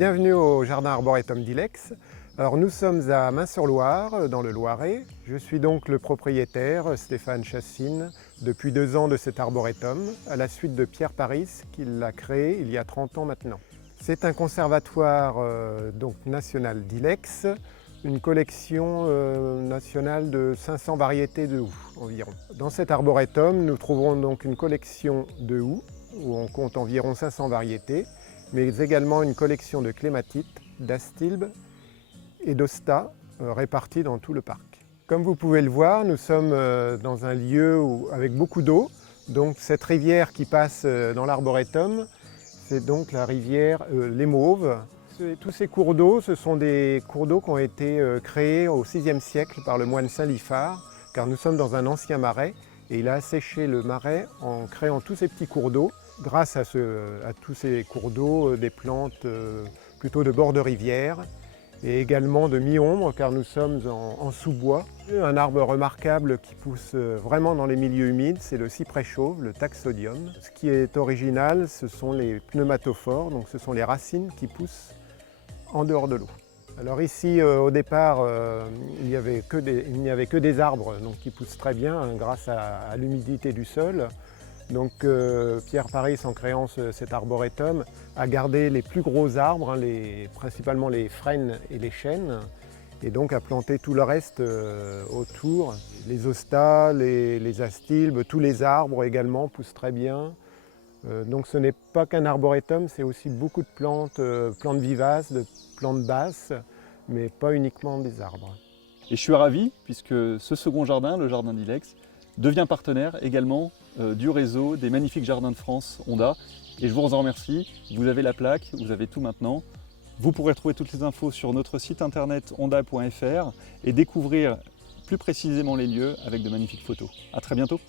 Bienvenue au jardin arboretum d'Ilex. Alors nous sommes à Mains-sur-Loire, dans le Loiret. Je suis donc le propriétaire, Stéphane Chassine, depuis 2 ans de cet arboretum, à la suite de Pierre Paris, qui l'a créé il y a 30 ans maintenant. C'est un conservatoire donc national d'Ilex, une collection nationale de 500 variétés de houx environ. Dans cet arboretum, nous trouverons donc une collection de houx, où on compte environ 500 variétés, mais également une collection de clématites, d'astilbes et d'ostas répartis dans tout le parc. Comme vous pouvez le voir, nous sommes dans un lieu avec beaucoup d'eau. Donc cette rivière qui passe dans l'arboretum, c'est donc la rivière Les Mauves. Tous ces cours d'eau, ce sont des cours d'eau qui ont été créés au VIe siècle par le moine Saint-Liphard, car nous sommes dans un ancien marais et il a asséché le marais en créant tous ces petits cours d'eau. Grâce à tous ces cours d'eau, des plantes plutôt de bord de rivière et également de mi-ombre car nous sommes en sous-bois. Un arbre remarquable qui pousse vraiment dans les milieux humides, c'est le cyprès chauve, le taxodium. Ce qui est original, ce sont les pneumatophores, donc ce sont les racines qui poussent en dehors de l'eau. Alors ici, au départ, il n'y avait que des arbres donc, qui poussent très bien grâce à l'humidité du sol. Donc Pierre Paris, en créant cet arboretum, a gardé les plus gros arbres, principalement les frênes et les chênes, et donc a planté tout le reste autour. Les ostas, les astilbes, tous les arbres également poussent très bien. Donc ce n'est pas qu'un arboretum, c'est aussi beaucoup de plantes, plantes vivaces, de plantes basses, mais pas uniquement des arbres. Et je suis ravi puisque ce second jardin, le jardin d'Ilex, devient partenaire également du réseau des magnifiques jardins de France Honda. Et je vous en remercie, vous avez la plaque, vous avez tout maintenant. Vous pourrez trouver toutes les infos sur notre site internet honda.fr et découvrir plus précisément les lieux avec de magnifiques photos. À très bientôt.